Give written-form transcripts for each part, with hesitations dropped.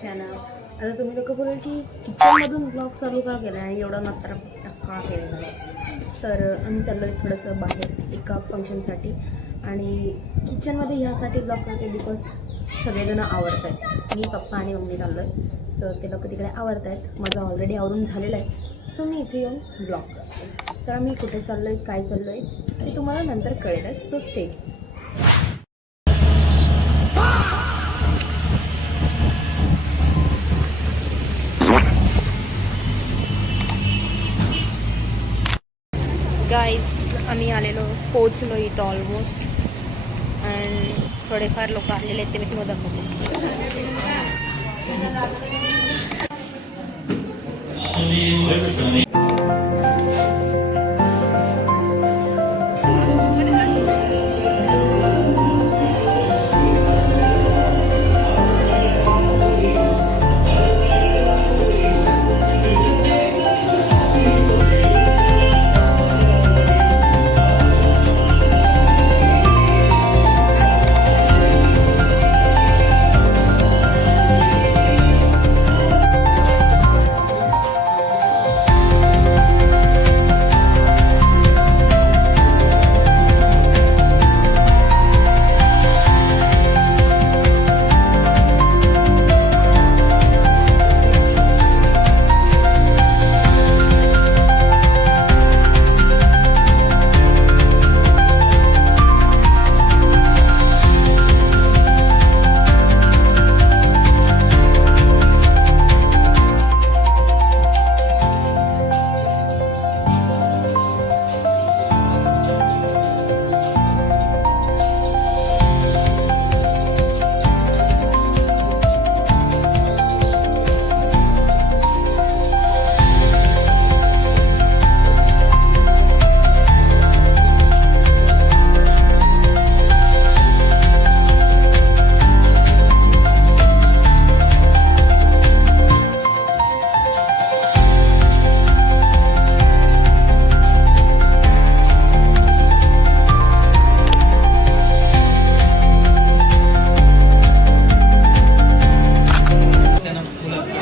Channel. आता तुम्ही लोक बोलाल की किचनमधून ब्लॉग चालू का केला आणि एवढा नत्र का केलेला आहे. तर आम्ही चाललो आहे थोडंसं बाहेर एका फंक्शनसाठी आणि किचनमध्ये ह्यासाठी ब्लॉग करते बिकॉज सगळेजण आवडत आहेत. मी पप्पा आणि मम्मी चाललो आहे. सो ते लोक तिकडे आवडत आहेत. माझं ऑलरेडी आवरून झालेलं आहे. सो मी इथे येऊन ब्लॉग करते. तर आम्ही कुठे चाललो आहे काय चाललो आहे ते तुम्हाला नंतर कळेल आहे. So stay. गाईज आम्ही आलेलो पोचलो इथं ऑलमोस्ट अँड थोडेफार लोक आलेले आहेत ते मी तुम्हाला दाखवते.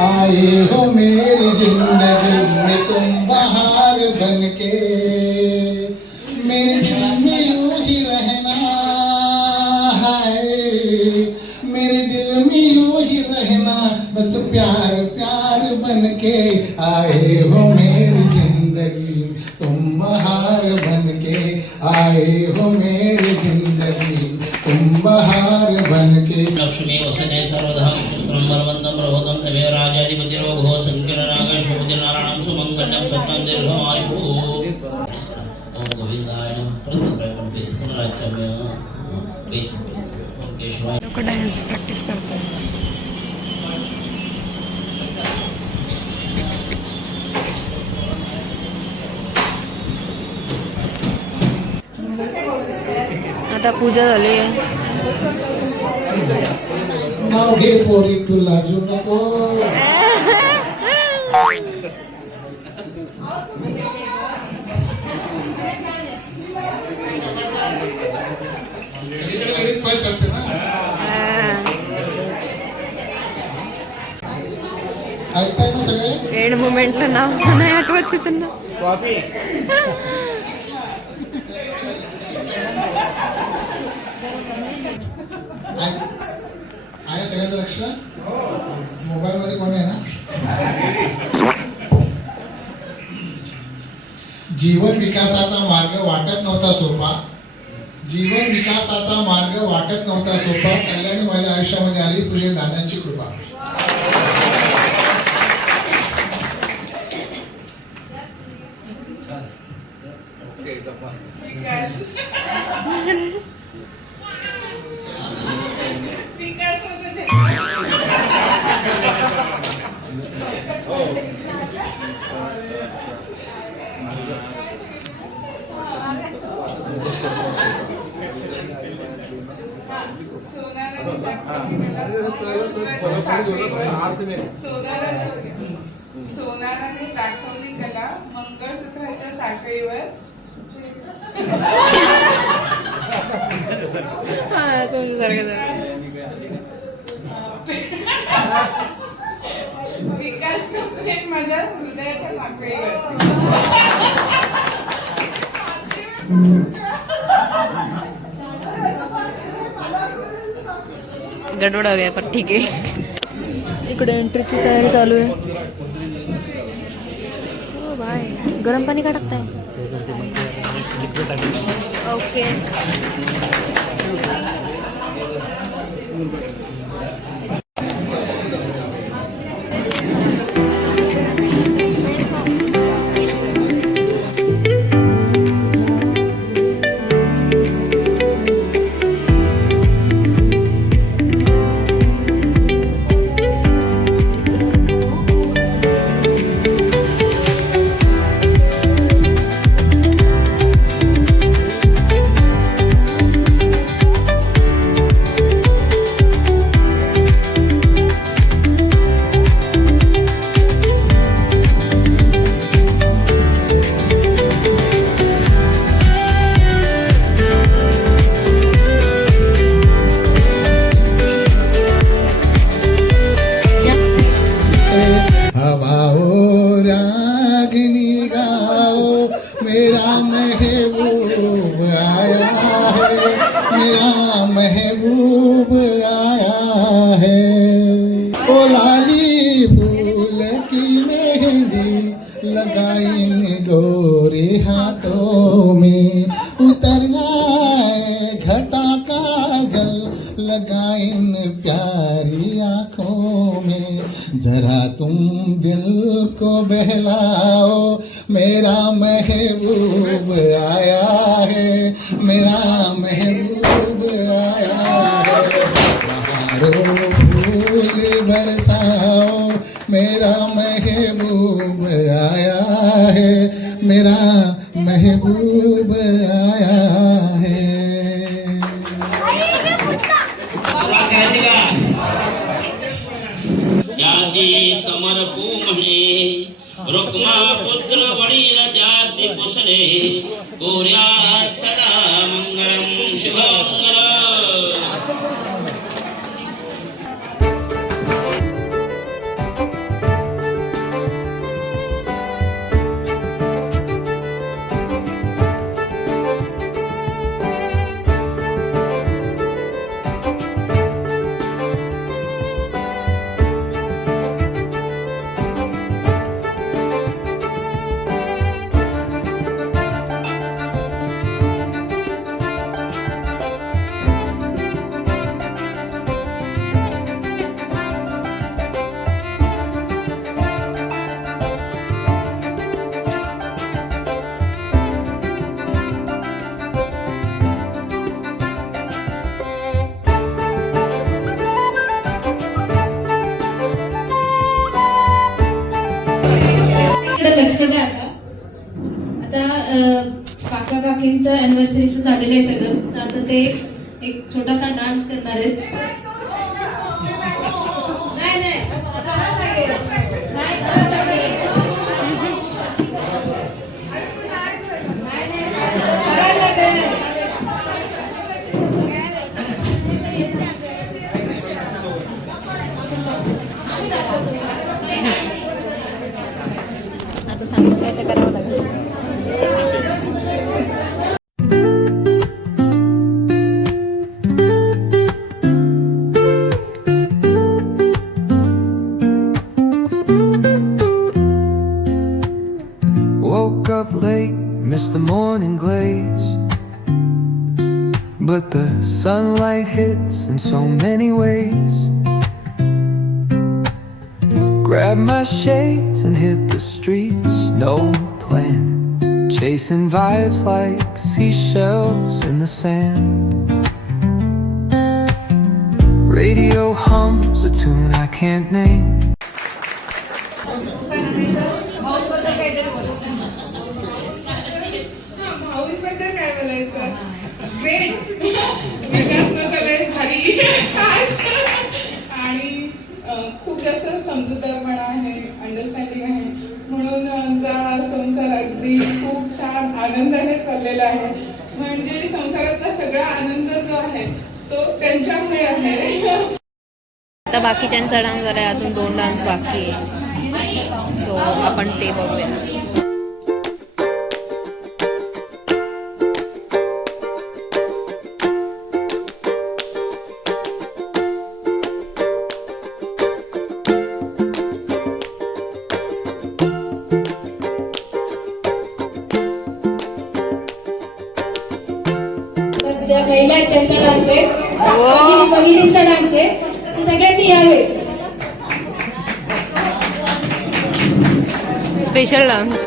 आए हो मेरी जिंदगी में तुम बहार बन के, मेरे दिल में यूं ही रहना है, मेरे दिल में यूं ही रहना, बस प्यार प्यार बन के। आए हो मेरी जिंदगी तुम बहार बन के, आए हो मेरी जिंदगी तुम बहार बन के। लक्ष्मी वसने सर्वधा विष्णुस्त्रं वरवन्दं प्रभोदं तमेव राजाधिपतिरो भो संकीर्णनागेशोपतिनारायणं सुमङ्गलं सत्तं दीर्घमायुः। ओम गोविंदाय नमः। प्रथम पेश पुनराचम्य पेश केशवाय। लोक डान्स प्रॅक्टिस करतात. आता पूजा झाली आहे. नाव घे पोरी तू लाजू नको. सगळीकडे लेडीज फर्स्ट असते ना. ऐकताय ना सगळे. एंड मोमेंटला नाव नाही आठवत त्यांना. आहे सगळ्यांचं लक्ष. मोबाईल मध्ये कोण आहे ना. जीवन विकासाचा मार्ग वाटत नव्हता सोपा, जीवन विकासाचा मार्ग वाटत नव्हता सोपा, कल्याणी माझ्या आयुष्यामध्ये आली तुझे दादांची कृपा. सोनाराने दाखवली कला मंगळसूत्राच्या साखळीवर. विकास प्रेम माझ्या हृदयाच्या पाकळीवर. गडबड हो गया पण ठीक आहे. इकडे एंट्रीची तयारी चालू आहे. ओ बाय, गरम पाणी का टाकताय? ओके. मेरा महबूब आया है, मेरा महबूब आया है। ओ लाली फूल की मेहंदी लगाई गोरे हाथों में, उतर आए घटा का जल लगाइन प्यारी आँखों में। जरा तुम दिल को बहलाओ, मेरा महबूब आया है, मेरा महबूब आया है। बहारों फूल बरसाओ, मेरा महबूब आया है, मेरा महबूब आया है। त्यासी समर्पू म्हणे, रुक्मा पुत्र वडील त्यासी पुसणे, कोऱ्यात सदा मंगलम शुभमंगल। लक्ष द्या. आता काका काकींचं अॅनिव्हर्सरीचं झालेलं आहे सगळं, तर आता ते एक छोटासा डान्स करणार आहेत. नाही नाही करायला लागेल. नाही करायला लागेल. करायला लागेल. आता सांगितलं तर करावं लागेल. Woke up late, missed the morning glaze, but the sunlight hits in so many ways. Grabbed my shades and hit the streets, no plan, chasing vibes like seashells in the sand. Radio hums a tune I can't name. भाऊंबद्दल काय बोलायचं? Great. विकासनं सगळे भारी खास आणि खूप जास्त समजूतदारपणा आहे, अंडरस्टँडिंग आहे, म्हणून आमचा संसार अगदी खूप छान आनंदाने चाललेला आहे. म्हणजे संसारातला सगळा आनंद जो आहे तो त्यांच्यामुळे आहे. आता बाकीच्यांचा डान्स झालाय, अजून 2 डान्स बाकी आहे. सो आपण ते बघूया. त्या महिला आहेत त्यांचा डान्स आहे, भगिनींचा डान्स आहे, ते सगळ्यांनी यावे. Special dance.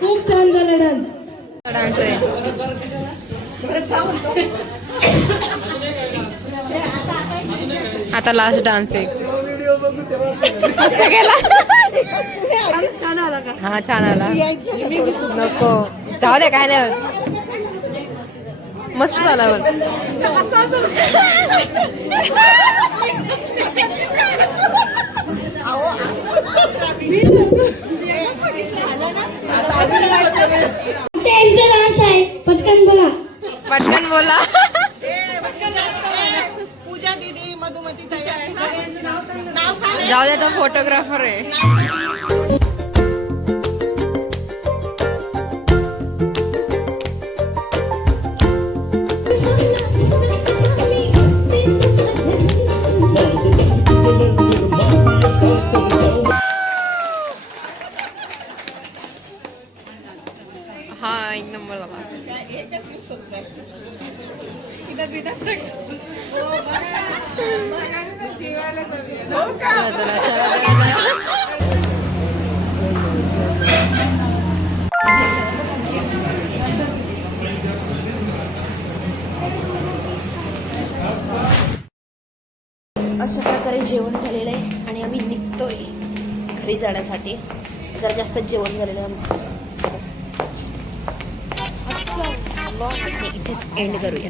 खूप छान झाला डान्स. डान्स आहे. आता लास्ट डान्स आहे. मस्त केला. हा छान आला. नको जाऊ दे, काय नाही होत. मस्त झाला बरं. त्यांचा डान्स आहे, पटकन बघा. पटकन बोला. पूजा दीदी, मधुमती ताई, नाव सांग. जाऊ दे, तो फोटोग्राफर आहे. हा एक नंबर झाला. चला चला चला चला. अशा प्रकारे जेवण झालेलं आहे आणि आम्ही निघतोय घरी जाण्यासाठी. जरा जास्त जेवण झालेलं आहे आमचं. इथेच एंड करूया.